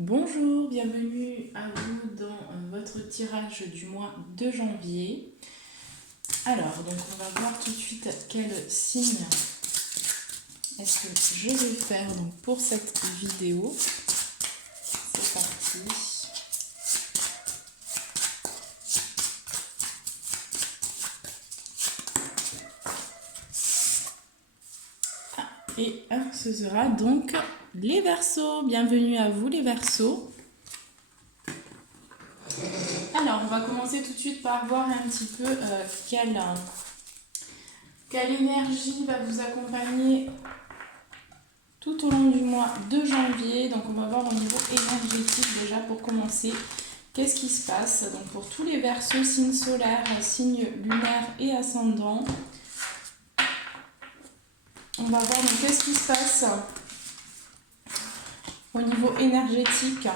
Bonjour, bienvenue à vous dans votre tirage du mois de janvier. Alors, donc on va voir tout de suite quel signe est-ce que je vais faire donc, pour cette vidéo. C'est parti. Et ce sera donc les Verseaux. Bienvenue à vous les Verseaux. Alors, on va commencer tout de suite par voir un petit peu quelle énergie va vous accompagner tout au long du mois de janvier. Donc, on va voir au niveau énergétique déjà pour commencer. Qu'est-ce qui se passe? Donc, pour tous les Verseaux, signes solaires, signes lunaires et ascendants. On va voir donc qu'est-ce qui se passe au niveau énergétique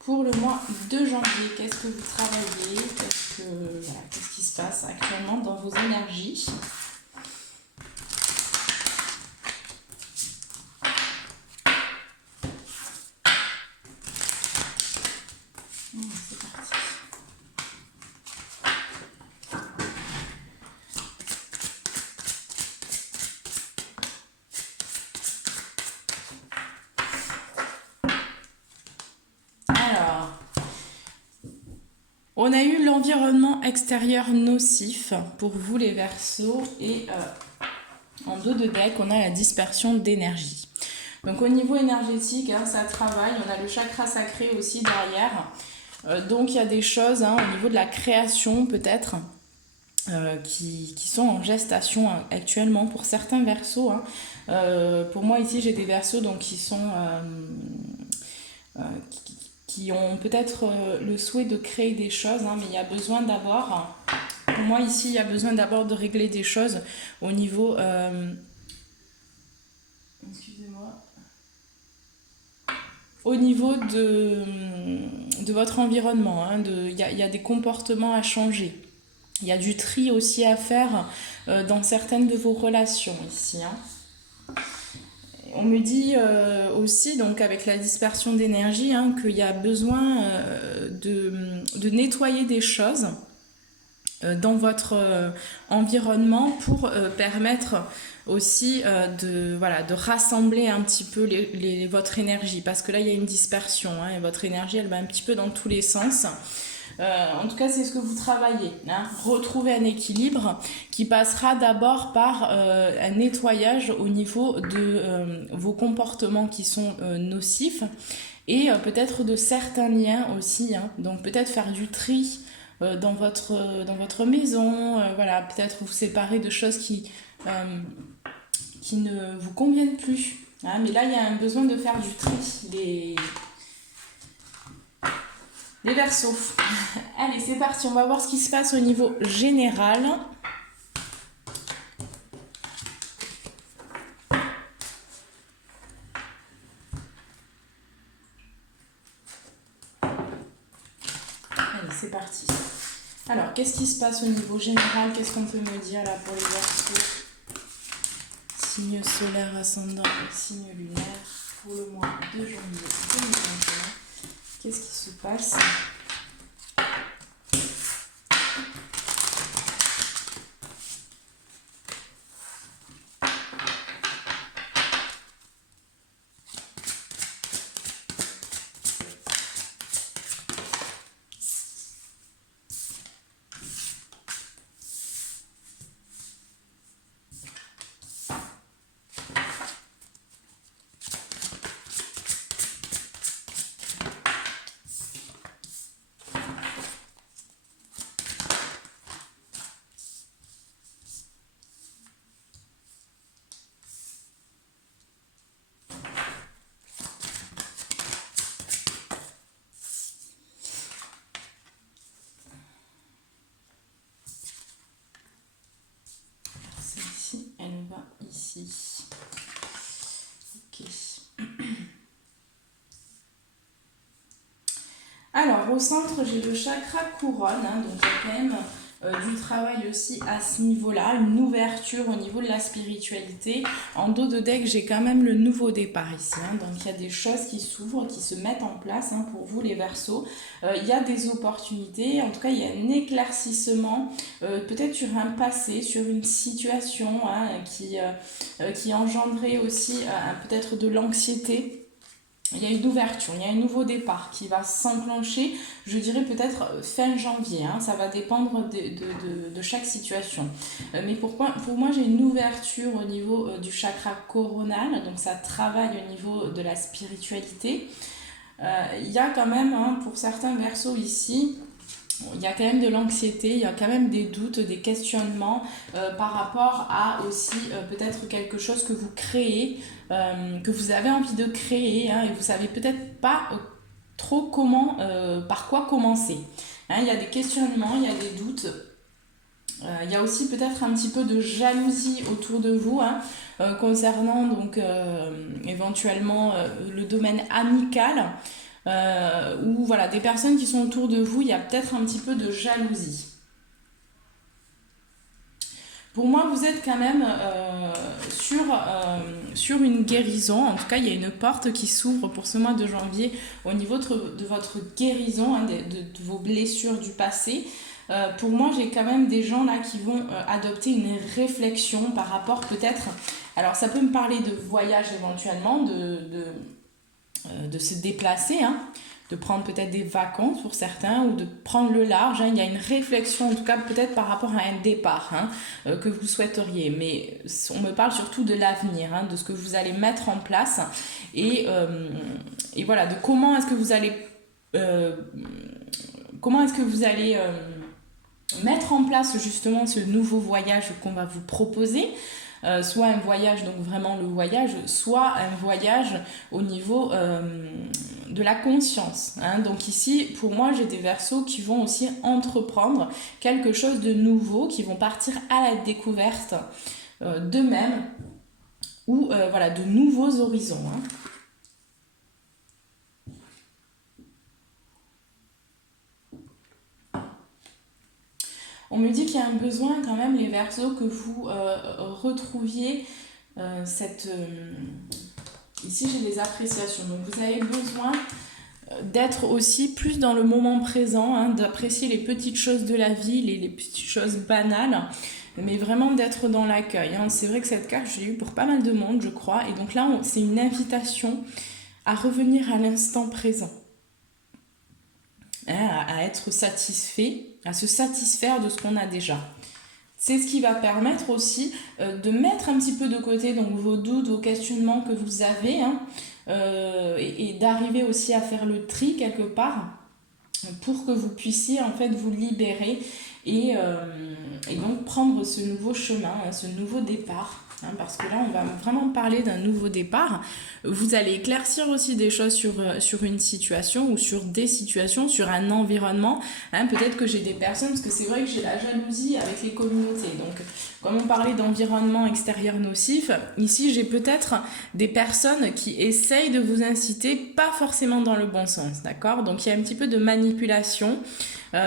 pour le mois de janvier. Qu'est-ce que vous travaillez? Qu'est-ce qui se passe actuellement dans vos énergies? C'est parti. Alors, on a eu l'environnement extérieur nocif pour vous les Verseaux et en dos de deck, on a la dispersion d'énergie. Donc au niveau énergétique, ça travaille, on a le chakra sacré aussi derrière. Donc il y a des choses au niveau de la création peut-être qui sont en gestation actuellement pour certains Verseaux. Pour moi ici j'ai des Verseaux donc, qui sont... qui ont peut-être le souhait de créer des choses, mais il y a besoin d'abord, pour moi ici, il y a besoin d'abord de régler des choses au niveau, excusez-moi, au niveau de votre environnement, il y a des comportements à changer. Il y a du tri aussi à faire dans certaines de vos relations ici. On me dit aussi, donc avec la dispersion d'énergie, qu'il y a besoin de nettoyer des choses dans votre environnement pour permettre aussi de rassembler un petit peu votre énergie. Parce que là, il y a une dispersion et votre énergie, elle va un petit peu dans tous les sens. En tout cas, c'est ce que vous travaillez. Retrouver un équilibre qui passera d'abord par un nettoyage au niveau de vos comportements qui sont nocifs et peut-être de certains liens aussi. Donc peut-être faire du tri dans votre maison. Peut-être vous séparer de choses qui ne vous conviennent plus. Mais là, il y a un besoin de faire du tri. Les Verseaux. Allez, c'est parti. On va voir ce qui se passe au niveau général. Allez, c'est parti. Alors, qu'est-ce qui se passe au niveau général? Qu'est-ce qu'on peut me dire là pour les Verseaux? Signe solaire, ascendant et signe lunaire pour le mois de janvier 2021. Qu'est-ce qui se passe? Celle-ci, elle va ici. Ok. Alors, au centre, j'ai le chakra couronne, donc il y a quand même du travail aussi à ce niveau-là, une ouverture au niveau de la spiritualité. En dos de deck, j'ai quand même le nouveau départ ici, hein. Donc il y a des choses qui s'ouvrent, qui se mettent en place, hein, pour vous les Verseaux. Il y a des opportunités, en tout cas il y a un éclaircissement, peut-être sur un passé, sur une situation, hein, qui engendrait aussi peut-être de l'anxiété. Il y a une ouverture, il y a un nouveau départ qui va s'enclencher, je dirais peut-être fin janvier, hein, ça va dépendre de chaque situation. Mais pour moi, j'ai une ouverture au niveau du chakra coronal, donc ça travaille au niveau de la spiritualité. Il y a quand même, hein, pour certains Verseaux ici, il y a quand même de l'anxiété, il y a quand même des doutes, des questionnements par rapport à aussi peut-être quelque chose que vous créez, que vous avez envie de créer, hein, et vous savez peut-être pas trop comment, par quoi commencer. Hein, il y a des questionnements, il y a des doutes. Il y a aussi peut-être un petit peu de jalousie autour de vous, hein, concernant donc éventuellement le domaine amical. Ou voilà, des personnes qui sont autour de vous, il y a peut-être un petit peu de jalousie. Pour moi, vous êtes quand même sur une guérison. En tout cas, il y a une porte qui s'ouvre pour ce mois de janvier au niveau de votre guérison, hein, de vos blessures du passé. Pour moi, j'ai quand même des gens là qui vont adopter une réflexion par rapport peut-être... Alors, ça peut me parler de voyage éventuellement, de se déplacer, hein, de prendre peut-être des vacances pour certains ou de prendre le large, hein. Il y a une réflexion en tout cas peut-être par rapport à un départ, hein, que vous souhaiteriez, mais on me parle surtout de l'avenir, hein, de ce que vous allez mettre en place et voilà, de comment est-ce que vous allez mettre en place justement ce nouveau voyage qu'on va vous proposer. Soit un voyage, donc vraiment le voyage, soit un voyage au niveau de la conscience, hein. Donc ici, pour moi, j'ai des Verseaux qui vont aussi entreprendre quelque chose de nouveau, qui vont partir à la découverte d'eux-mêmes ou voilà, de nouveaux horizons, hein. On me dit qu'il y a un besoin quand même, les Verseaux, que vous retrouviez cette... ici, j'ai des appréciations. Donc, vous avez besoin d'être aussi plus dans le moment présent, hein, d'apprécier les petites choses de la vie, les petites choses banales, mais vraiment d'être dans l'accueil, hein. C'est vrai que cette carte, je l'ai eue pour pas mal de monde, je crois. Et donc là, c'est une invitation à revenir à l'instant présent, hein, à être satisfait, à se satisfaire de ce qu'on a déjà. C'est ce qui va permettre aussi de mettre un petit peu de côté donc, vos doutes, vos questionnements que vous avez, hein, et d'arriver aussi à faire le tri quelque part pour que vous puissiez en fait vous libérer et donc prendre ce nouveau chemin, hein, ce nouveau départ. Hein, parce que là, on va vraiment parler d'un nouveau départ. Vous allez éclaircir aussi des choses sur une situation ou sur des situations, sur un environnement. Hein, peut-être que j'ai des personnes, parce que c'est vrai que j'ai la jalousie avec les communautés. Donc, comme on parlait d'environnement extérieur nocif, ici, j'ai peut-être des personnes qui essayent de vous inciter, pas forcément dans le bon sens, d'accord? Donc, il y a un petit peu de manipulation.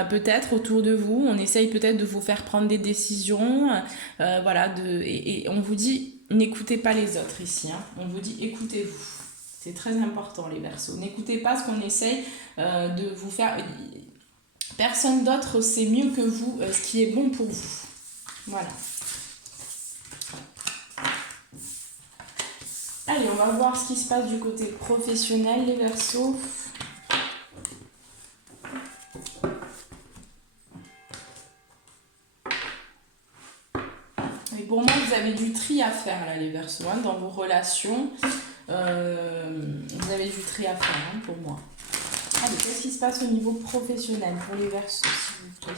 Peut-être autour de vous, on essaye peut-être de vous faire prendre des décisions, voilà, et on vous dit n'écoutez pas les autres ici, hein. On vous dit écoutez-vous, c'est très important les Verseaux, n'écoutez pas ce qu'on essaye de vous faire, personne d'autre sait mieux que vous ce qui est bon pour vous, voilà. Allez, on va voir ce qui se passe du côté professionnel les Verseaux. Pour moi, vous avez du tri à faire, là, les Verseaux, hein, dans vos relations. Vous avez du tri à faire, hein, pour moi. Allez, qu'est-ce qui se passe au niveau professionnel pour les Verseaux, s'il vous plaît?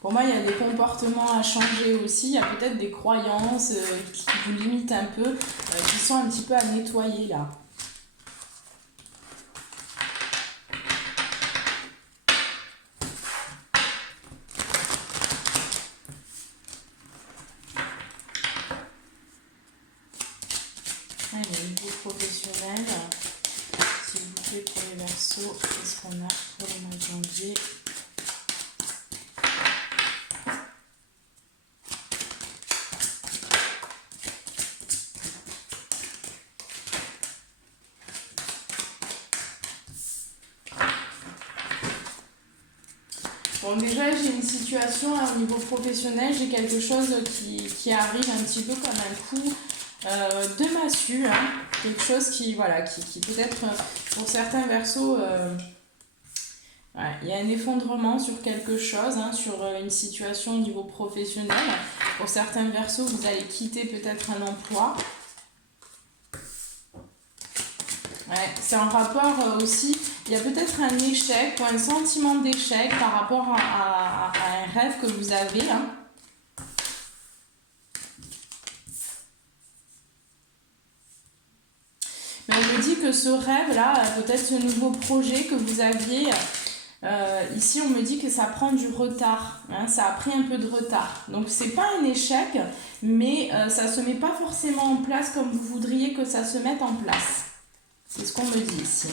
Pour moi, il y a des comportements à changer aussi. Il y a peut-être des croyances qui vous limitent un peu, qui sont un petit peu à nettoyer, là. s'il vous plaît, pour les Verseaux. Qu'est-ce qu'on a pour le mois de janvier? Bon, déjà, j'ai une situation au niveau professionnel, j'ai quelque chose qui arrive un petit peu comme un coup de massue, hein. Quelque chose qui, voilà, qui peut-être, pour certains Verseaux, ouais, il y a un effondrement sur quelque chose, hein, sur une situation au niveau professionnel. Pour certains Verseaux, vous allez quitter peut-être un emploi. Ouais, c'est en rapport aussi, il y a peut-être un échec ou un sentiment d'échec par rapport à un rêve que vous avez, hein. Mais on me dit que ce rêve-là, peut-être ce nouveau projet que vous aviez, ici on me dit que ça prend du retard, hein, ça a pris un peu de retard. Donc c'est pas un échec, mais ça se met pas forcément en place comme vous voudriez que ça se mette en place. C'est ce qu'on me dit ici.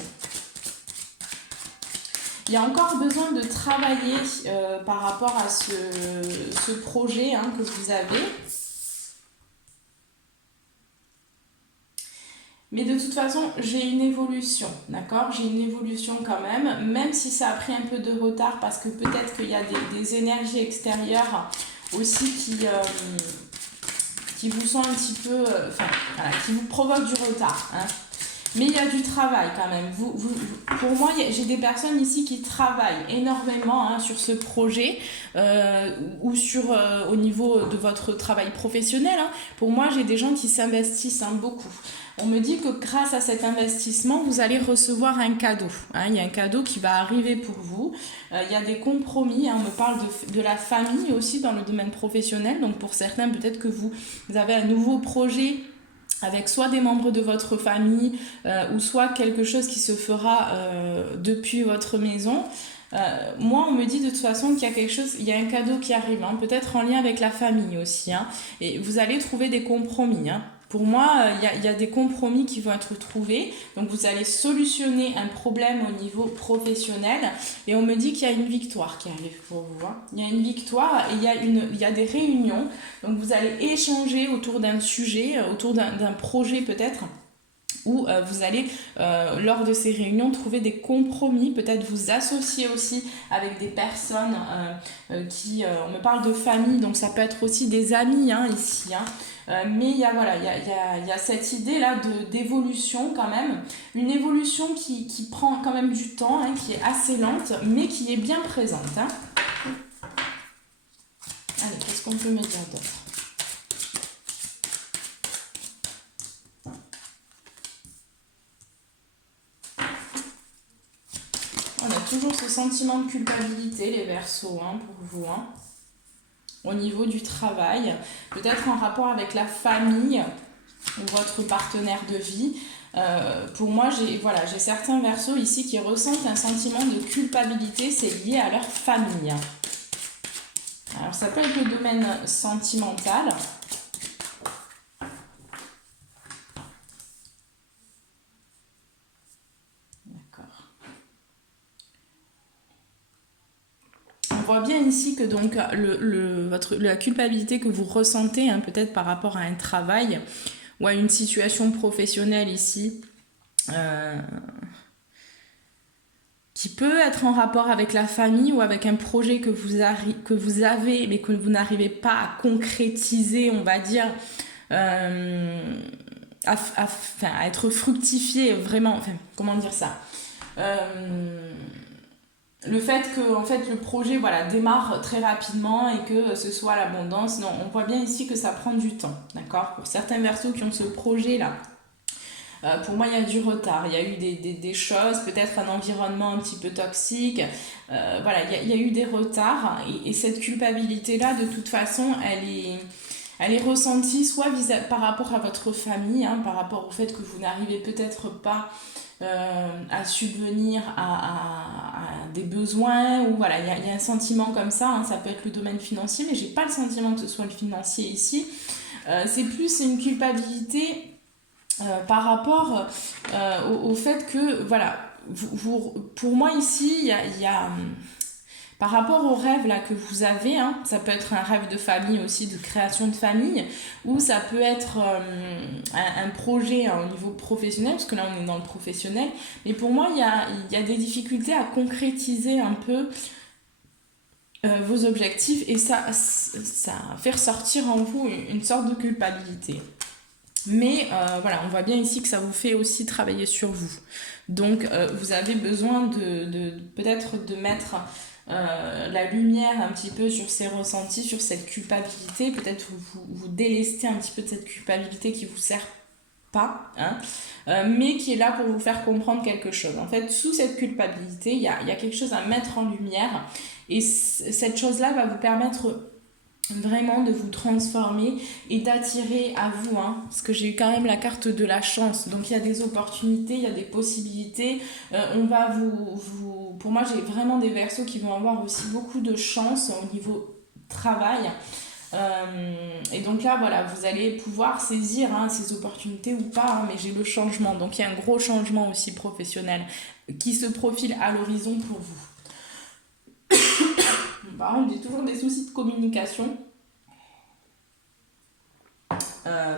Il y a encore besoin de travailler par rapport à ce projet, hein, que vous avez. Mais de toute façon, j'ai une évolution, d'accord? J'ai une évolution quand même si ça a pris un peu de retard parce que peut-être qu'il y a des énergies extérieures aussi qui vous sont un petit peu, voilà, qui vous provoquent du retard, hein. Mais il y a du travail quand même. Pour moi, j'ai des personnes ici qui travaillent énormément, hein, sur ce projet ou au niveau de votre travail professionnel, hein. Pour moi, j'ai des gens qui s'investissent, hein, beaucoup. On me dit que grâce à cet investissement, vous allez recevoir un cadeau, hein. Il y a un cadeau qui va arriver pour vous. Il y a des compromis, hein. On me parle de la famille aussi dans le domaine professionnel. Donc pour certains, peut-être que vous avez un nouveau projet avec soit des membres de votre famille ou soit quelque chose qui se fera depuis votre maison. Moi, on me dit de toute façon qu'il y a quelque chose, il y a un cadeau qui arrive, hein, peut-être en lien avec la famille aussi, hein, et vous allez trouver des compromis, hein. Pour moi, il y a des compromis qui vont être trouvés. Donc, vous allez solutionner un problème au niveau professionnel. Et on me dit qu'il y a une victoire qui arrive pour vous, hein. Il y a une victoire et il y a des réunions. Donc, vous allez échanger autour d'un sujet, autour d'un projet peut-être, où vous allez, lors de ces réunions, trouver des compromis, peut-être vous associer aussi avec des personnes on me parle de famille, donc ça peut être aussi des amis, hein, ici, hein. Mais il y a cette idée-là d'évolution quand même, une évolution qui prend quand même du temps, hein, qui est assez lente, mais qui est bien présente, hein. Allez, qu'est-ce qu'on peut me dire d'autre? On a toujours ce sentiment de culpabilité, les Verseaux, hein, pour vous, hein. Au niveau du travail, peut-être en rapport avec la famille ou votre partenaire de vie. Pour moi, j'ai certains Verseaux ici qui ressentent un sentiment de culpabilité, c'est lié à leur famille. Alors ça peut être le domaine sentimental. On voit bien ici que donc la culpabilité que vous ressentez, hein, peut-être par rapport à un travail ou à une situation professionnelle ici, qui peut être en rapport avec la famille ou avec un projet que vous avez mais que vous n'arrivez pas à concrétiser, on va dire, à être fructifié vraiment, comment dire ça, le fait que en fait, le projet démarre très rapidement et que ce soit l'abondance, non, on voit bien ici que ça prend du temps, d'accord? Pour certains Verseaux qui ont ce projet-là, pour moi, il y a du retard, il y a eu des choses, peut-être un environnement un petit peu toxique, il y a eu des retards et cette culpabilité-là, de toute façon, elle est ressentie soit par rapport à votre famille, hein, par rapport au fait que vous n'arrivez peut-être pas à subvenir à des besoins, ou il y a un sentiment comme ça, hein, ça peut être le domaine financier, mais j'ai pas le sentiment que ce soit le financier ici, c'est plus une culpabilité par rapport au fait que, voilà, pour moi ici, il y a par rapport au rêve là que vous avez, hein, ça peut être un rêve de famille aussi, de création de famille, ou ça peut être un projet hein, au niveau professionnel, parce que là on est dans le professionnel, mais pour moi il y a des difficultés à concrétiser un peu vos objectifs, et ça fait ressortir en vous une sorte de culpabilité. Mais voilà, on voit bien ici que ça vous fait aussi travailler sur vous. Donc vous avez besoin de peut-être de mettre la lumière un petit peu sur ces ressentis, sur cette culpabilité. Peut-être vous délester un petit peu de cette culpabilité qui vous sert pas, hein, mais qui est là pour vous faire comprendre quelque chose. En fait, sous cette culpabilité, il y a quelque chose à mettre en lumière, et cette chose-là va vous permettre vraiment de vous transformer et d'attirer à vous, hein, parce que j'ai eu quand même la carte de la chance, donc il y a des opportunités, il y a des possibilités, on va pour moi j'ai vraiment des Verseaux qui vont avoir aussi beaucoup de chance au niveau travail, et donc là voilà, vous allez pouvoir saisir hein, ces opportunités ou pas, hein, mais j'ai le changement, donc il y a un gros changement aussi professionnel qui se profile à l'horizon pour vous. Par contre, j'ai toujours des soucis de communication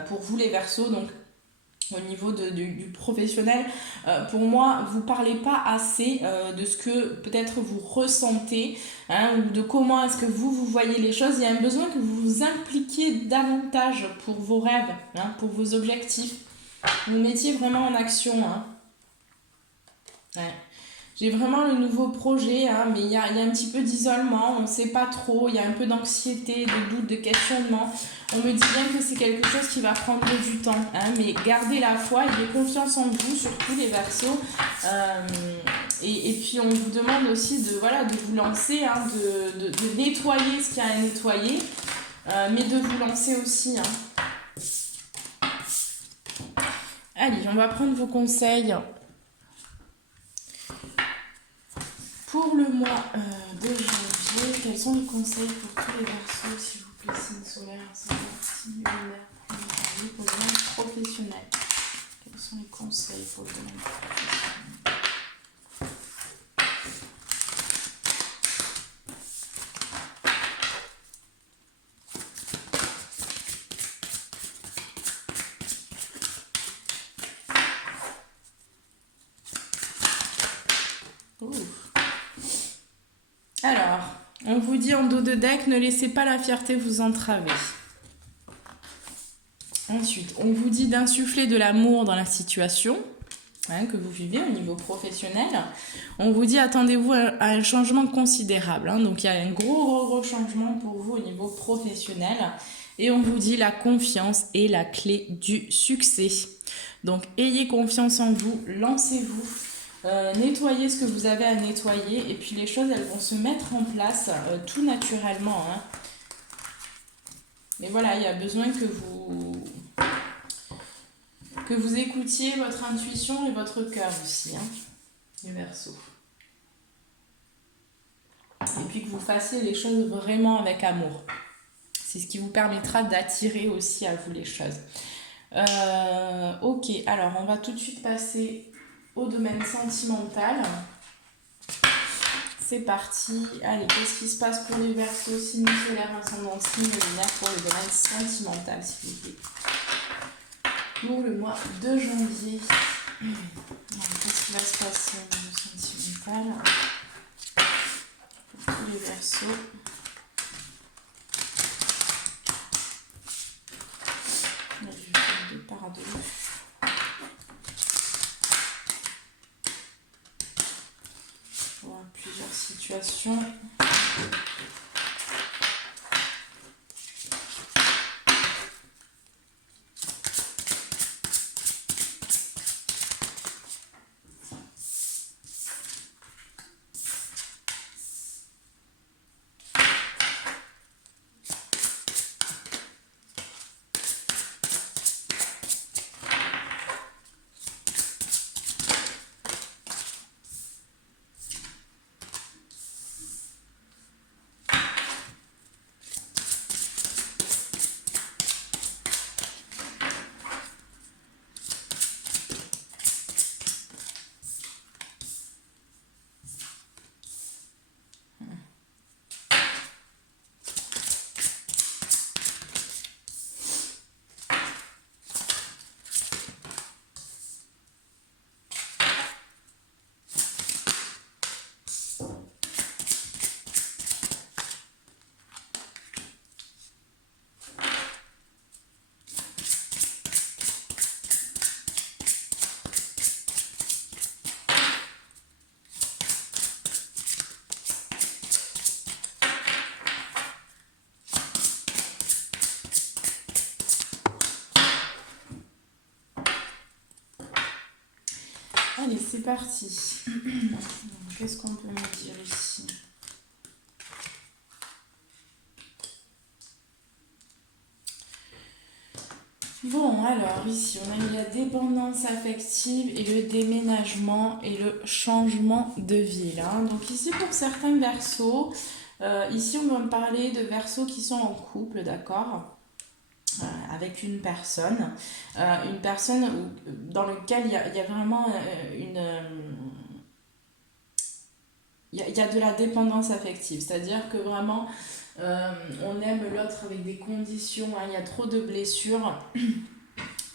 pour vous les Verseaux, donc au niveau du professionnel, pour moi, vous parlez pas assez de ce que peut-être vous ressentez, hein, ou de comment est-ce que vous voyez les choses. Il y a un besoin que vous vous impliquiez davantage pour vos rêves, hein, pour vos objectifs. Vous mettiez vraiment en action. Hein. Ouais. J'ai vraiment le nouveau projet, hein, mais il y a un petit peu d'isolement, on ne sait pas trop, il y a un peu d'anxiété, de doute, de questionnement. On me dit bien que c'est quelque chose qui va prendre du temps, hein, mais gardez la foi, ayez confiance en vous, surtout les Verseaux. Et puis on vous demande aussi de vous lancer, hein, de nettoyer ce qu'il y a à nettoyer, mais de vous lancer aussi. Hein. Allez, on va prendre vos conseils. Pour le mois de janvier, quels sont les conseils pour tous les Verseaux, s'il vous plaît, signe solaire, ascendant, signe lunaire, pour le domaine professionnel? Quels sont les conseils pour le domaine professionnel? Alors, on vous dit en dos de deck, ne laissez pas la fierté vous entraver. Ensuite, on vous dit d'insuffler de l'amour dans la situation, hein, que vous vivez au niveau professionnel. On vous dit attendez-vous à un changement considérable. Hein, donc il y a un gros changement pour vous au niveau professionnel. Et on vous dit la confiance est la clé du succès. Donc ayez confiance en vous, lancez-vous. Nettoyez ce que vous avez à nettoyer, et puis les choses elles vont se mettre en place tout naturellement, hein. Mais voilà, il y a besoin que vous écoutiez votre intuition et votre cœur aussi, hein, les Verseaux. Et puis que vous fassiez les choses vraiment avec amour. C'est ce qui vous permettra d'attirer aussi à vous les choses. Ok, alors on va tout de suite passer au domaine sentimental. C'est parti. Allez, qu'est-ce qui se passe pour les Verseaux, signe solaire, ascendant, signe lunaire pour le domaine sentimental, s'il vous plaît. Pour le mois de janvier. Qu'est-ce qui va se passer au niveau sentimental pour tous les Verseaux? Là, je vais faire des par deux. Plusieurs situations. Allez, c'est parti. Qu'est-ce qu'on peut me dire ici? Bon, alors ici, on a eu la dépendance affective et le déménagement et le changement de ville, hein. Donc ici, pour certains Verseaux, ici, on va me parler de Verseaux qui sont en couple, d'accord, avec une personne dans laquelle il y a vraiment il y a de la dépendance affective, c'est-à-dire que vraiment on aime l'autre avec des conditions, hein, il y a trop de blessures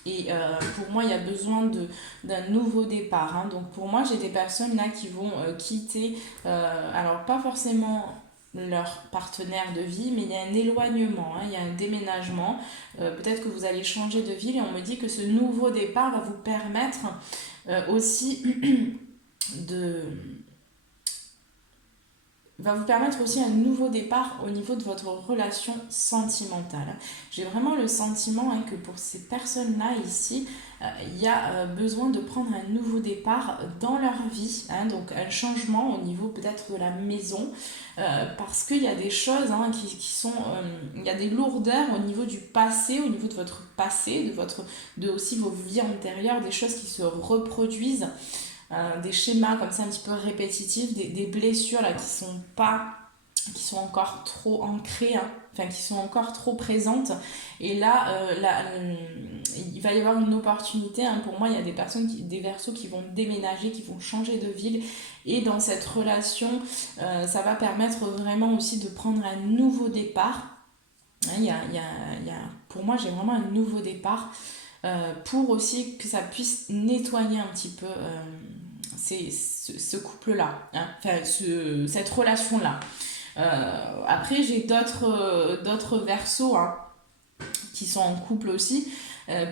et pour moi il y a besoin d'un nouveau départ, hein. Donc pour moi j'ai des personnes là qui vont quitter, alors pas forcément leur partenaire de vie, mais il y a un éloignement, hein, il y a un déménagement, peut-être que vous allez changer de ville et on me dit que ce nouveau départ va vous permettre aussi de va vous permettre aussi un nouveau départ au niveau de votre relation sentimentale. J'ai vraiment le sentiment, hein, que pour ces personnes-là ici, il y a besoin de prendre un nouveau départ dans leur vie, hein, donc un changement au niveau peut-être de la maison, parce qu'il y a des choses, hein, qui sont... il y a des lourdeurs au niveau du passé, au niveau de votre passé, de aussi vos vies antérieures, des choses qui se reproduisent, des schémas comme ça un petit peu répétitifs, des blessures là qui sont encore trop ancrées, hein, enfin qui sont encore trop présentes. Et là, il va y avoir une opportunité, hein. Pour moi, il y a des personnes, des Verseaux qui vont déménager, qui vont changer de ville. Et dans cette relation, ça va permettre vraiment aussi de prendre un nouveau départ. Hein, pour moi, j'ai vraiment un nouveau départ. Pour aussi que ça puisse nettoyer un petit peu ce couple-là, hein, enfin cette relation-là. Après, j'ai d'autres Verseaux, hein, qui sont en couple aussi,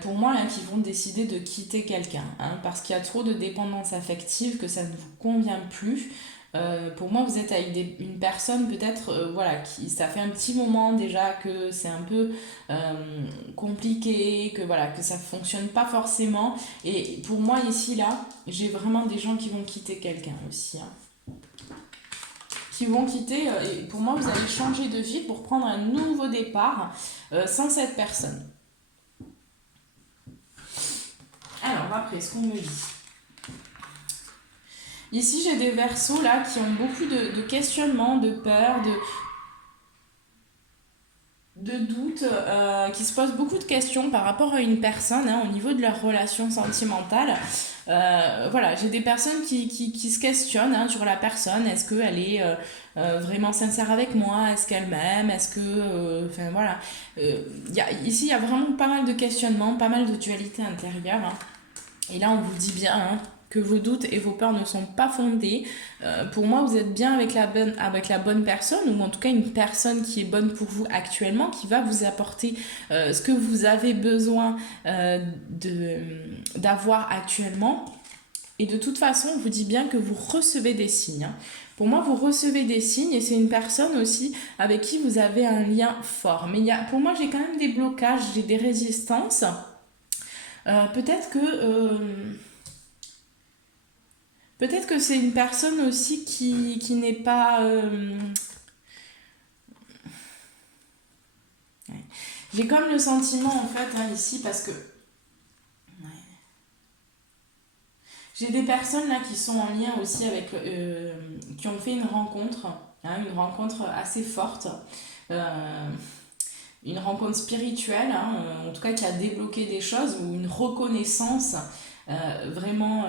pour moi, hein, qui vont décider de quitter quelqu'un, hein, parce qu'il y a trop de dépendance affective, que ça ne vous convient plus. Pour moi, vous êtes avec une personne peut-être, voilà, qui ça fait un petit moment déjà que c'est un peu compliqué, que voilà, que ça fonctionne pas forcément. Et pour moi ici là, j'ai vraiment des gens qui vont quitter quelqu'un aussi, hein, qui vont quitter. Et pour moi, vous allez changer de vie pour prendre un nouveau départ sans cette personne. Alors après, ce qu'on me dit. Ici, j'ai des Verseaux là qui ont beaucoup de questionnements, de peur, de doutes, qui se posent beaucoup de questions par rapport à une personne, hein, au niveau de leur relation sentimentale. Voilà, j'ai des personnes qui se questionnent, hein, sur la personne. Est-ce qu'elle est vraiment sincère avec moi? Est-ce qu'elle m'aime? Est-ce que... Enfin voilà. Ici, il y a vraiment pas mal de questionnements, pas mal de dualité intérieure, hein. Et là, on vous dit bien, hein, que vos doutes et vos peurs ne sont pas fondés. Pour moi, vous êtes bien avec la bonne personne, ou en tout cas une personne qui est bonne pour vous actuellement, qui va vous apporter ce que vous avez besoin d'avoir actuellement. Et de toute façon, on vous dit bien que vous recevez des signes, hein. Pour moi, vous recevez des signes et c'est une personne aussi avec qui vous avez un lien fort. Mais pour moi, j'ai quand même des blocages, j'ai des résistances. Peut-être que... peut-être que c'est une personne aussi qui n'est pas... ouais. J'ai comme le sentiment, en fait, hein, ici, parce que... ouais. J'ai des personnes là qui sont en lien aussi avec... qui ont fait hein, une rencontre assez forte. Euh, une rencontre spirituelle, hein, en tout cas qui a débloqué des choses, ou une reconnaissance vraiment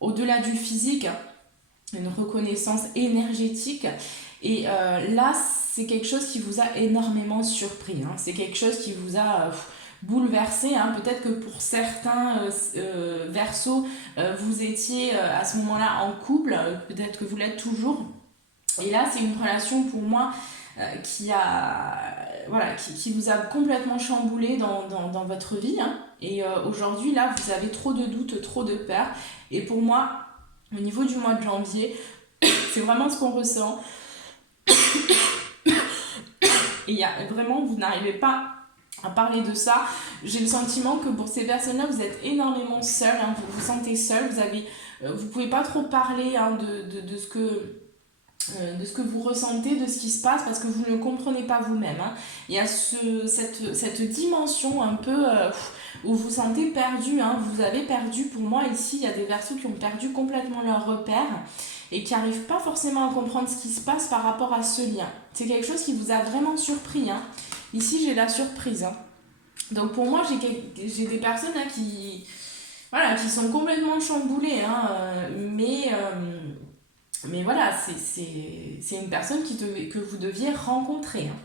au-delà du physique, hein, une reconnaissance énergétique. Et là, c'est quelque chose qui vous a énormément surpris, hein. C'est quelque chose qui vous a bouleversé, hein. Peut-être que pour certains Verseaux, vous étiez à ce moment-là en couple, peut-être que vous l'êtes toujours. Et là, c'est une relation pour moi qui vous a complètement chamboulé dans votre vie, hein. Et aujourd'hui, là, vous avez trop de doutes, trop de peur. Et pour moi, au niveau du mois de janvier, c'est vraiment ce qu'on ressent. Et vraiment, vous n'arrivez pas à parler de ça. J'ai le sentiment que pour ces personnes-là, vous êtes énormément seul, hein, vous vous sentez seul, vous pouvez pas trop parler hein, de ce que vous ressentez, de ce qui se passe, parce que vous ne le comprenez pas vous-même. Hein. Il y a cette dimension un peu où vous vous sentez perdu. Hein. Vous avez perdu, pour moi ici, il y a des Verseaux qui ont perdu complètement leur repère et qui n'arrivent pas forcément à comprendre ce qui se passe par rapport à ce lien. C'est quelque chose qui vous a vraiment surpris. Hein. Ici, j'ai la surprise. Hein. Donc pour moi, j'ai des personnes hein, qui sont complètement chamboulées. Hein, mais voilà, c'est une personne que vous deviez rencontrer. Hein.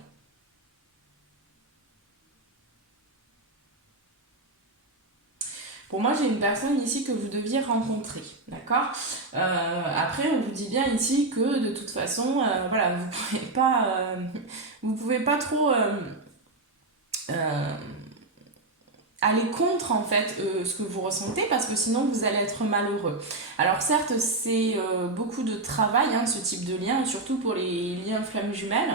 Pour moi, j'ai une personne ici que vous deviez rencontrer, d'accord. Après, on vous dit bien ici que de toute façon, voilà, vous pouvez pas trop aller contre en fait ce que vous ressentez parce que sinon vous allez être malheureux. Alors certes, c'est beaucoup de travail, hein, ce type de lien, surtout pour les liens flammes jumelles,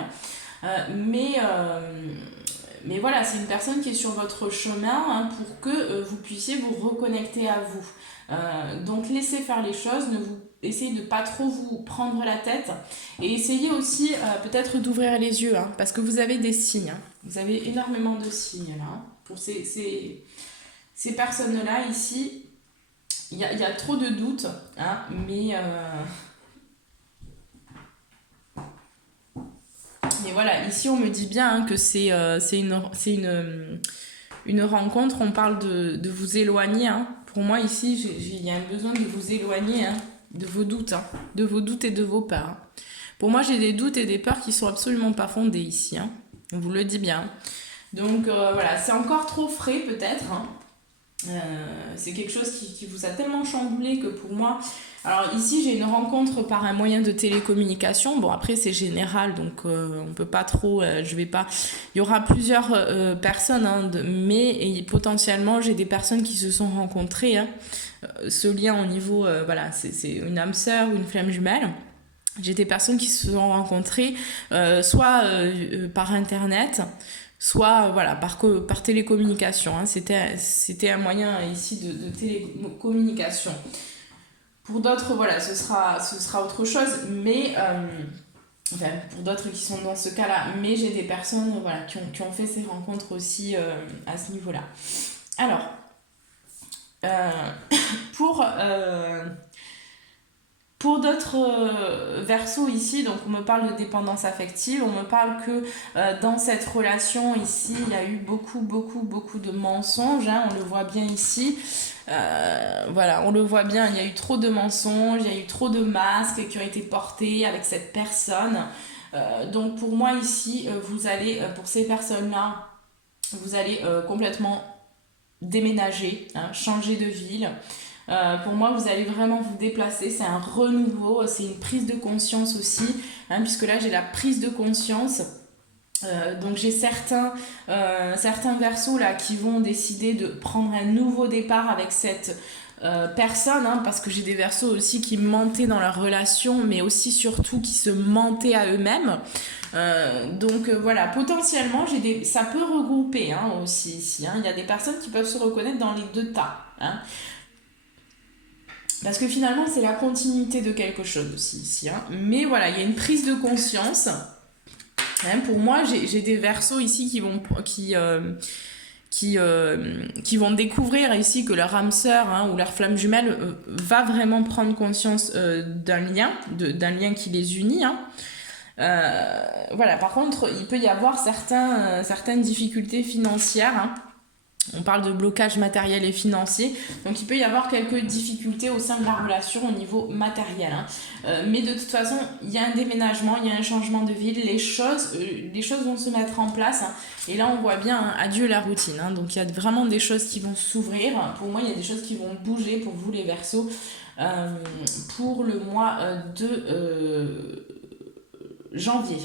mais voilà, c'est une personne qui est sur votre chemin hein, pour que vous puissiez vous reconnecter à vous. Donc laissez faire les choses, essayez de pas trop vous prendre la tête et essayez aussi peut-être d'ouvrir les yeux hein, parce que vous avez des signes. Hein. Vous avez énormément de signes là. Hein. Pour ces personnes-là ici, il y a trop de doutes, hein, mais voilà, ici on me dit bien hein, que c'est une rencontre, on parle de vous éloigner. Hein. Pour moi ici, il y a un besoin de vous éloigner hein, de vos doutes, hein, de vos doutes et de vos peurs. Hein. Pour moi, j'ai des doutes et des peurs qui sont absolument pas fondées ici. Hein. On vous le dit bien. Donc voilà, c'est encore trop frais peut-être. Hein. C'est quelque chose qui vous a tellement chamboulé que pour moi... Alors ici, j'ai une rencontre par un moyen de télécommunication. Bon, après, c'est général, donc on peut pas trop... je vais pas... Il y aura plusieurs personnes, hein, mais potentiellement, j'ai des personnes qui se sont rencontrées. Hein. Ce lien au niveau... voilà, c'est une âme sœur ou une flamme jumelle. J'ai des personnes qui se sont rencontrées soit par Internet... soit voilà, par télécommunication. Hein. C'était un moyen ici de télécommunication. Pour d'autres, voilà, ce sera autre chose, mais enfin, pour d'autres qui sont dans ce cas-là, mais j'ai des personnes voilà, qui ont fait ces rencontres aussi à ce niveau-là. Alors, pour d'autres Verseaux ici, donc on me parle de dépendance affective, on me parle que dans cette relation ici, il y a eu beaucoup de mensonges, hein, on le voit bien ici. Voilà, on le voit bien, il y a eu trop de mensonges, il y a eu trop de masques qui ont été portés avec cette personne. Donc pour moi ici, vous allez, pour ces personnes-là, vous allez complètement déménager, hein, changer de ville. Pour moi, vous allez vraiment vous déplacer, c'est un renouveau, c'est une prise de conscience aussi, hein, puisque là j'ai la prise de conscience. Donc j'ai certains Verseaux là qui vont décider de prendre un nouveau départ avec cette personne, hein, parce que j'ai des Verseaux aussi qui mentaient dans leur relation, mais aussi surtout qui se mentaient à eux-mêmes. Donc voilà, potentiellement ça peut regrouper hein, aussi ici. Hein. Il y a des personnes qui peuvent se reconnaître dans les deux tas. Hein. Parce que finalement, c'est la continuité de quelque chose aussi ici. Hein. Mais voilà, il y a une prise de conscience. Hein, pour moi, j'ai des Verseaux ici qui vont découvrir ici que leur âme sœur hein, ou leur flamme jumelle va vraiment prendre conscience d'un lien qui les unit. Hein. Voilà, par contre, il peut y avoir certaines difficultés financières. Hein. On parle de blocage matériel et financier, donc il peut y avoir quelques difficultés au sein de la relation au niveau matériel. Hein. Mais de toute façon, il y a un déménagement, il y a un changement de ville, les choses vont se mettre en place. Hein. Et là, on voit bien, hein, adieu la routine. Hein. Donc il y a vraiment des choses qui vont s'ouvrir. Pour moi, il y a des choses qui vont bouger pour vous les Verseaux pour le mois de janvier.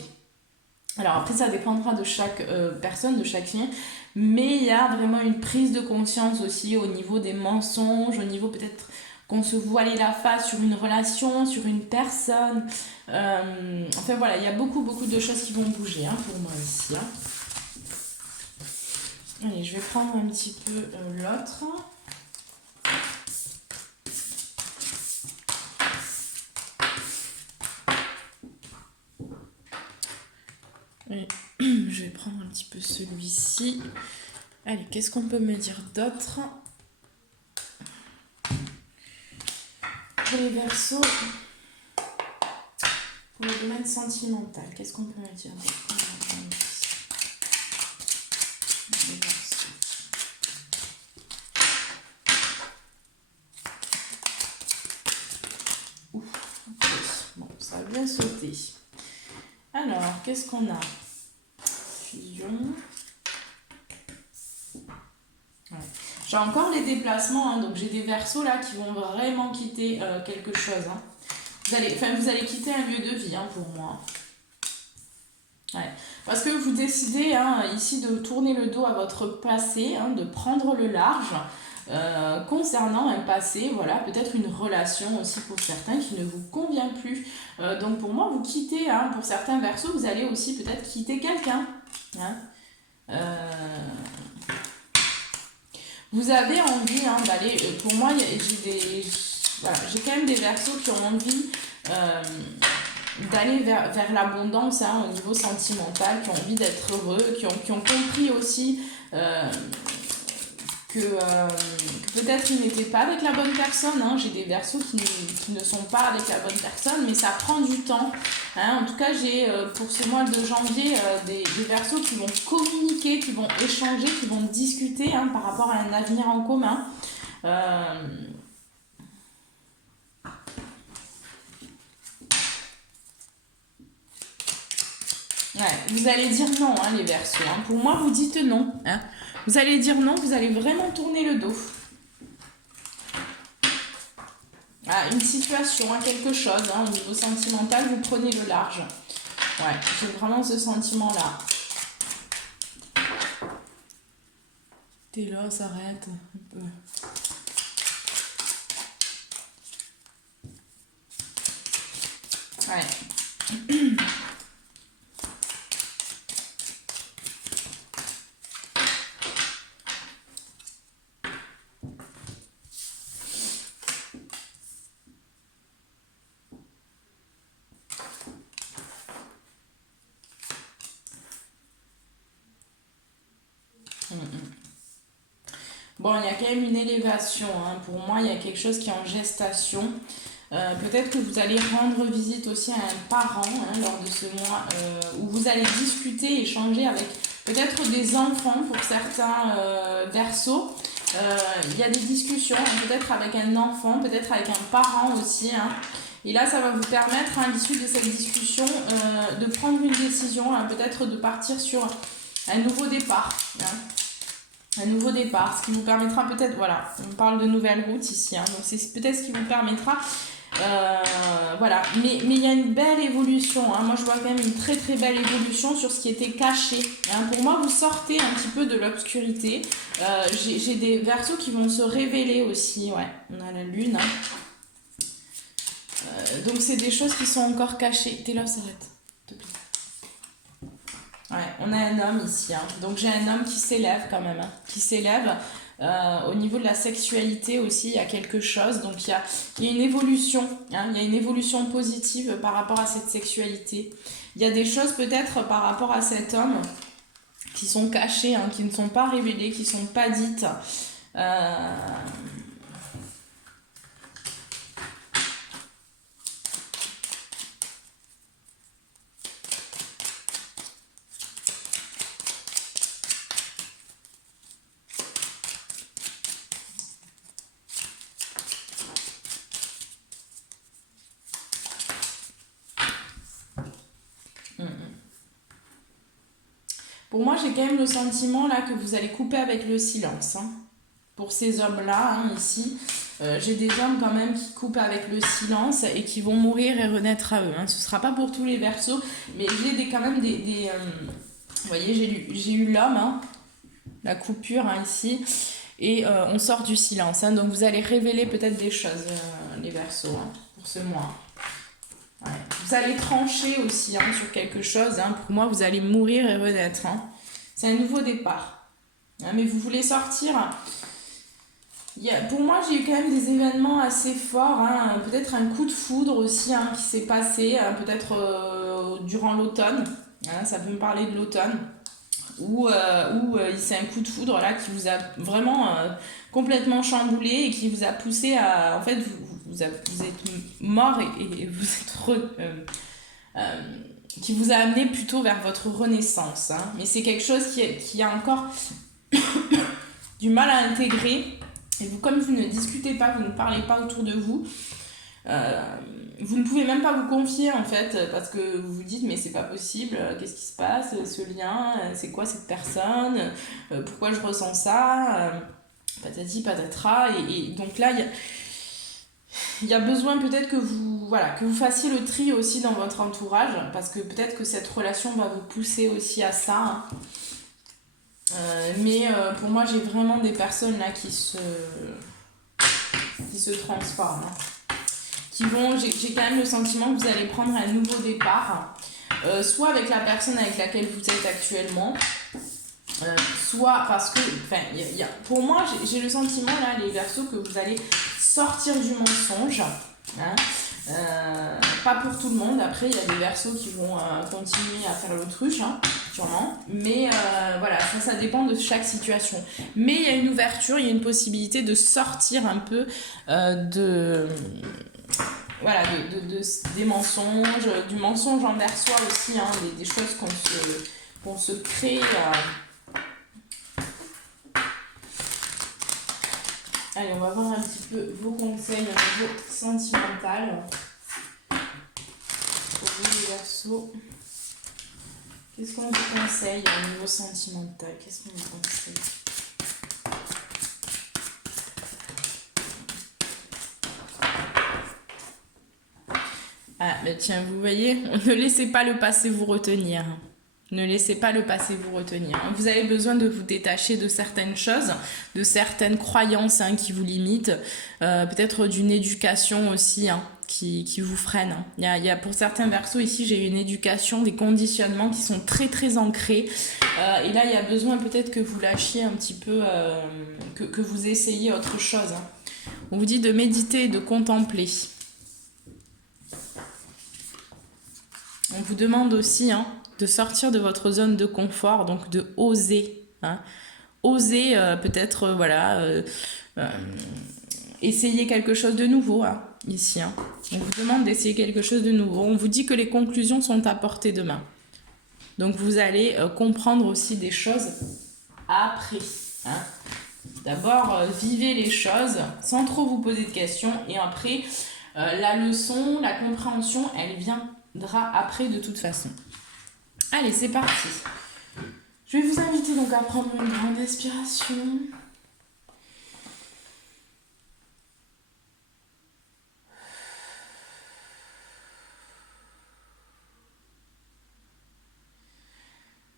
Alors après, ça dépendra de chaque personne, de chaque lien. Mais il y a vraiment une prise de conscience aussi au niveau des mensonges, au niveau peut-être qu'on se voilait la face sur une relation, sur une personne. Enfin voilà, il y a beaucoup de choses qui vont bouger hein, pour moi ici. Hein. Allez, je vais prendre un petit peu l'autre. Et je vais prendre un petit peu celui-ci. Allez, qu'est-ce qu'on peut me dire d'autre? Pour les Verseaux, pour le domaine sentimental, qu'est-ce qu'on peut me dire d'autre? Les Verseaux. Ouf, ok. Bon, ça a bien sauté. Alors, qu'est-ce qu'on a? Fusion. Ouais. J'ai encore les déplacements, hein, donc j'ai des Verseaux là qui vont vraiment quitter quelque chose. Hein. Vous allez quitter un lieu de vie hein, pour moi. Ouais. Parce que vous décidez hein, ici de tourner le dos à votre passé, hein, de prendre le large concernant un passé, voilà, peut-être une relation aussi pour certains qui ne vous convient plus. Donc pour moi, vous quittez, hein, pour certains Verseaux, vous allez aussi peut-être quitter quelqu'un. Hein. Vous avez envie hein, d'aller, pour moi, j'ai quand même des Verseaux qui ont envie d'aller vers l'abondance hein, au niveau sentimental, qui ont envie d'être heureux, qui ont compris aussi que peut-être ils n'étaient pas avec la bonne personne. Hein. J'ai des Verseaux qui ne sont pas avec la bonne personne, mais ça prend du temps. Hein. En tout cas, j'ai pour ce mois de janvier des Verseaux qui vont communiquer, qui vont échanger, qui vont discuter hein, par rapport à un avenir en commun. Ouais, vous allez dire non, hein, les Verseaux. Hein. Pour moi, vous dites non. Hein. Vous allez dire non, vous allez vraiment tourner le dos. Ah, une situation, hein, quelque chose, hein, au niveau sentimental, vous prenez le large. Ouais, j'ai vraiment ce sentiment-là. T'es là, s'arrête un peu. Ouais. Bon, il y a quand même une élévation. Hein. Pour moi, il y a quelque chose qui est en gestation. Peut-être que vous allez rendre visite aussi à un parent hein, lors de ce mois où vous allez discuter, échanger avec peut-être des enfants pour certains Verseaux. Il y a des discussions, peut-être avec un enfant, peut-être avec un parent aussi. Hein. Et là, ça va vous permettre, à l'issue de cette discussion, de prendre une décision, hein, peut-être de partir sur un nouveau départ. Hein. Un nouveau départ, ce qui vous permettra peut-être, voilà, on parle de nouvelles routes ici, hein, donc c'est peut-être ce qui vous permettra, voilà, mais il y a une belle évolution, hein, moi je vois quand même une très très belle évolution sur ce qui était caché, hein, pour moi vous sortez un petit peu de l'obscurité, j'ai des Verseaux qui vont se révéler aussi, ouais, on a la lune, hein. Donc c'est des choses qui sont encore cachées, t'es là, s'arrête, te plaît. Ouais, on a un homme ici, hein. Donc j'ai un homme qui s'élève quand même, hein, qui s'élève. Au niveau de la sexualité aussi, il y a quelque chose. Donc il y a une évolution, hein, il y a une évolution positive par rapport à cette sexualité. Il y a des choses peut-être par rapport à cet homme qui sont cachées, hein, qui ne sont pas révélées, qui ne sont pas dites. Pour moi, j'ai quand même le sentiment là que vous allez couper avec le silence. Hein. Pour ces hommes-là, hein, ici, j'ai des hommes quand même qui coupent avec le silence et qui vont mourir et renaître à eux. Hein. Ce ne sera pas pour tous les Verseaux, mais j'ai quand même des vous voyez, j'ai eu l'homme, hein, la coupure hein, ici, et on sort du silence. Hein. Donc vous allez révéler peut-être des choses, les Verseaux, hein, pour ce mois. Ouais. Vous allez trancher aussi hein, sur quelque chose. Hein. Pour moi, vous allez mourir et renaître. Hein. C'est un nouveau départ. hein, mais vous voulez sortir. Pour moi, j'ai eu quand même des événements assez forts, hein, peut-être un coup de foudre aussi hein, qui s'est passé, peut-être durant l'automne, hein, ça peut me parler de l'automne, où c'est un coup de foudre là qui vous a vraiment complètement chamboulé et qui vous a poussé à... En fait, vous êtes mort et vous êtes... qui vous a amené plutôt vers votre renaissance. Hein. Mais c'est quelque chose qui a encore du mal à intégrer. Et vous, comme vous ne discutez pas, vous ne parlez pas autour de vous, vous ne pouvez même pas vous confier en fait, parce que vous vous dites mais c'est pas possible, qu'est-ce qui se passe, ce lien, c'est quoi cette personne, pourquoi je ressens ça, patati patatra. Et donc là, il y a besoin peut-être que vous fassiez le tri aussi dans votre entourage, parce que peut-être que cette relation va vous pousser aussi à ça. Hein. Mais pour moi, j'ai vraiment des personnes là qui se transforment. Hein. J'ai quand même le sentiment que vous allez prendre un nouveau départ, soit avec la personne avec laquelle vous êtes actuellement, soit parce que, pour moi, j'ai le sentiment là, les Verseaux, que vous allez sortir du mensonge. Hein. Pas pour tout le monde, après il y a des Verseaux qui vont continuer à faire l'autruche, hein, sûrement, mais voilà, ça dépend de chaque situation. Mais il y a une ouverture, il y a une possibilité de sortir un peu des mensonges, du mensonge envers soi aussi, hein, des choses qu'on se crée. Allez, on va voir un petit peu vos conseils au niveau sentimental. Pour vous les Verseaux, qu'est-ce qu'on vous conseille au niveau sentimental? Qu'est-ce qu'on vous conseille? Ah, mais tiens, vous voyez, ne laissez pas le passé vous retenir. Ne laissez pas le passé vous retenir. Vous avez besoin de vous détacher de certaines choses, de certaines croyances hein, qui vous limitent, peut-être d'une éducation aussi hein, qui vous freine. Il y a pour certains Verseaux ici, j'ai une éducation, des conditionnements qui sont très très ancrés. Et là, il y a besoin peut-être que vous lâchiez un petit peu, que vous essayiez autre chose. Hein. On vous dit de méditer et de contempler. On vous demande aussi... Hein, de sortir de votre zone de confort, donc de oser. Hein. Oser peut-être, essayer quelque chose de nouveau, hein, ici. Hein. On vous demande d'essayer quelque chose de nouveau. On vous dit que les conclusions sont à portée de main. Donc vous allez comprendre aussi des choses après. Hein. D'abord, vivez les choses sans trop vous poser de questions. Et après, la leçon, la compréhension, elle viendra après de toute façon. Allez, c'est parti. Je vais vous inviter donc à prendre une grande respiration.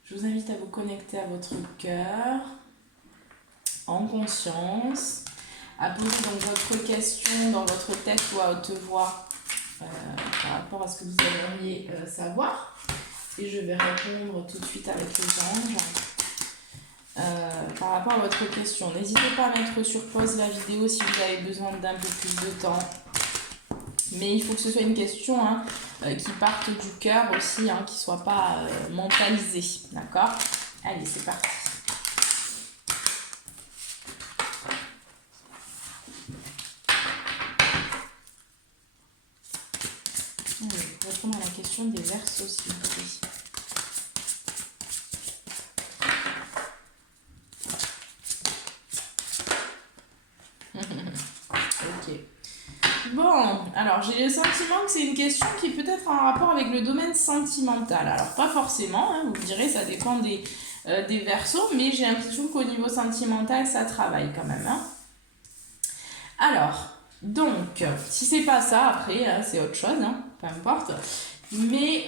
Je vous invite à vous connecter à votre cœur, en conscience, à poser donc votre question dans votre tête ou à haute voix par rapport à ce que vous aimeriez savoir. Et je vais répondre tout de suite avec les anges. Par rapport à votre question, n'hésitez pas à mettre sur pause la vidéo si vous avez besoin d'un peu plus de temps. Mais il faut que ce soit une question hein, qui parte du cœur aussi, hein, qui ne soit pas mentalisée. D'accord? Allez, c'est parti. Allez, répondre à la question des Verseaux, s'il vous plaît. Ok. Bon, alors j'ai le sentiment que c'est une question qui est peut-être en rapport avec le domaine sentimental. Alors pas forcément, hein, vous me direz, ça dépend des Verseaux, mais j'ai l'impression qu'au niveau sentimental, ça travaille quand même. Hein. Alors, donc, si c'est pas ça, après, hein, c'est autre chose, hein, peu importe. Mais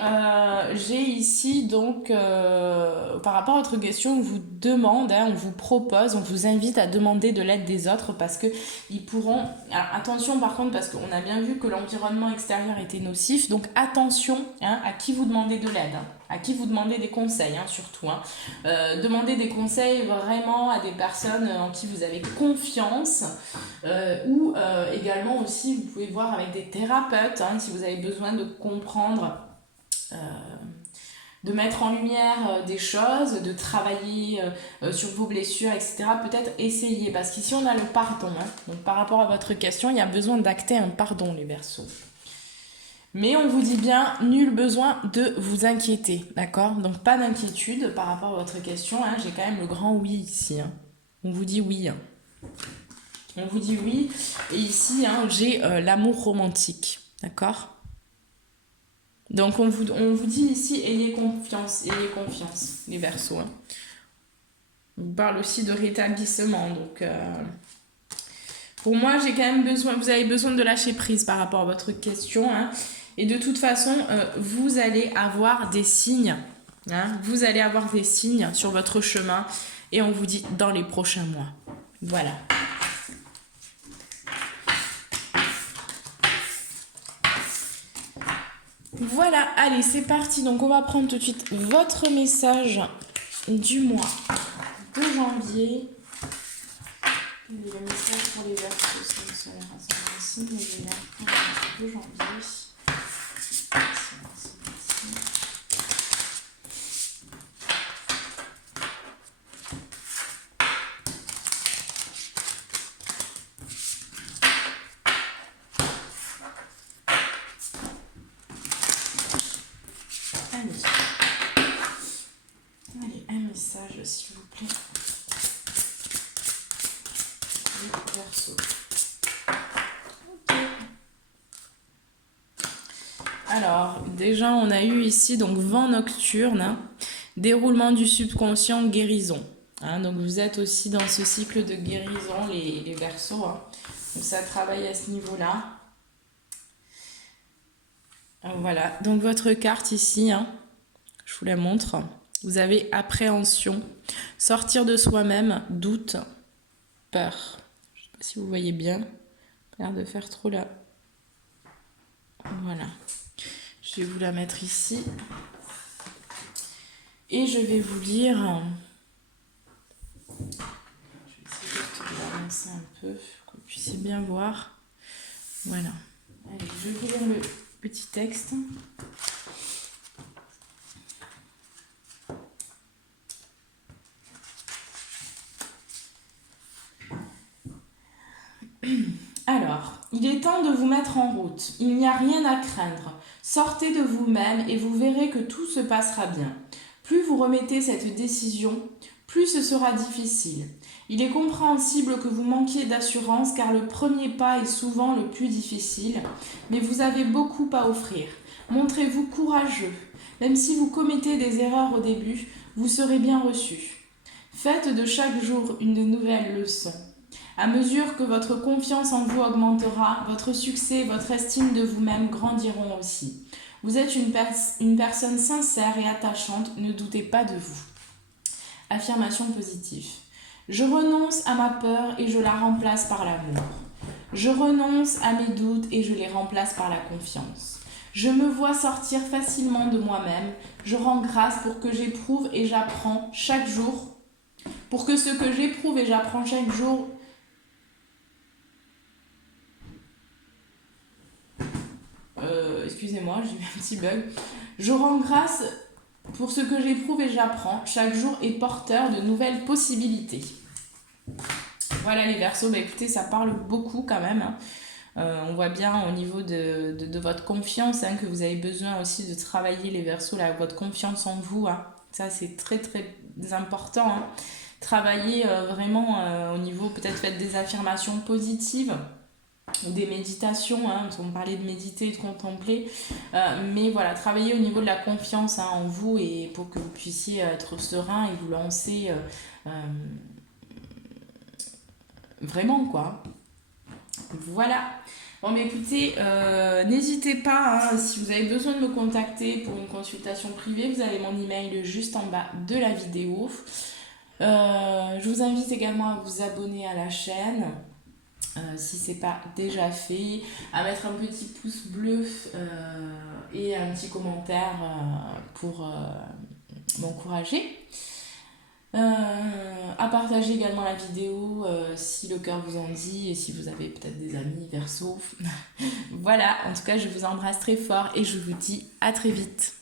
j'ai ici donc, par rapport à votre question, on vous demande, hein, on vous propose, on vous invite à demander de l'aide des autres parce qu'ils pourront... Alors attention par contre, parce qu'on a bien vu que l'environnement extérieur était nocif, donc attention hein, à qui vous demandez de l'aide. Hein. à qui vous demandez des conseils, hein, surtout. Hein. Demandez des conseils vraiment à des personnes en qui vous avez confiance, ou également aussi, vous pouvez voir avec des thérapeutes, hein, si vous avez besoin de comprendre, de mettre en lumière des choses, de travailler sur vos blessures, etc. Peut-être essayer, parce qu'ici on a le pardon. Hein. Donc par rapport à votre question, il y a besoin d'acter un pardon, les Verseaux. Mais on vous dit bien, nul besoin de vous inquiéter, d'accord? Donc pas d'inquiétude par rapport à votre question, hein. J'ai quand même le grand oui ici. Hein. On vous dit oui. Hein. On vous dit oui. Et ici, hein, j'ai l'amour romantique, d'accord? Donc on vous dit ici, ayez confiance, les Verseaux. Hein. On vous parle aussi de rétablissement, donc... Pour moi, j'ai quand même besoin, vous avez besoin de lâcher prise par rapport à votre question. Hein. Et de toute façon, vous allez avoir des signes. Hein. Vous allez avoir des signes sur votre chemin. Et on vous dit dans les prochains mois. Voilà. Voilà, allez, c'est parti. Donc, on va prendre tout de suite votre message du mois de janvier. Le message pour les Verseaux, c'est le signe de janvier. Allez, un message s'il vous plaît. Les Verseaux. Alors, déjà, on a eu ici donc vent nocturne, hein, déroulement du subconscient, guérison. Hein, donc, vous êtes aussi dans ce cycle de guérison, les Verseaux. Hein. Donc, ça travaille à ce niveau-là. Voilà. Donc, votre carte ici, hein, je vous la montre. Vous avez appréhension, sortir de soi-même, doute, peur. Je ne sais pas si vous voyez bien. Pas l'air de faire trop là. Voilà. Je vais vous la mettre ici. Et je vais vous lire. Je vais essayer de l'avancer un peu pour que vous puissiez bien voir. Voilà. Allez, je vais vous lire le petit texte. Alors, il est temps de vous mettre en route. Il n'y a rien à craindre. Sortez de vous-même et vous verrez que tout se passera bien. Plus vous remettez cette décision, plus ce sera difficile. Il est compréhensible que vous manquiez d'assurance car le premier pas est souvent le plus difficile, mais vous avez beaucoup à offrir. Montrez-vous courageux. Même si vous commettez des erreurs au début, vous serez bien reçu. Faites de chaque jour une nouvelle leçon. À mesure que votre confiance en vous augmentera, votre succès et votre estime de vous-même grandiront aussi. Vous êtes une personne sincère et attachante, ne doutez pas de vous. Affirmation positive. Je renonce à ma peur et je la remplace par l'amour. Je renonce à mes doutes et je les remplace par la confiance. Je me vois sortir facilement de moi-même. Je rends grâce pour que j'éprouve et j'apprends chaque jour. Pour que ce que j'éprouve et j'apprends chaque jour excusez-moi, j'ai eu un petit bug. Je rends grâce pour ce que j'éprouve et j'apprends. Chaque jour est porteur de nouvelles possibilités. Voilà les Verseaux, bah écoutez, ça parle beaucoup quand même. Hein. On voit bien au niveau de votre confiance hein, que vous avez besoin aussi de travailler les Verseaux, là, votre confiance en vous. Hein. Ça, c'est très très important. Hein. Travailler vraiment au niveau, peut-être faites des affirmations positives. Ou des méditations, hein, parce qu'on parlait de méditer, de contempler, mais voilà, travailler au niveau de la confiance hein, en vous et pour que vous puissiez être serein et vous lancer vraiment quoi. Voilà. Bon mais écoutez, n'hésitez pas, hein, si vous avez besoin de me contacter pour une consultation privée, vous avez mon email juste en bas de la vidéo. Je vous invite également à vous abonner à la chaîne. si c'est pas déjà fait, à mettre un petit pouce bleu et un petit commentaire pour m'encourager. À partager également la vidéo si le cœur vous en dit et si vous avez peut-être des amis verso. Voilà, en tout cas je vous embrasse très fort et je vous dis à très vite.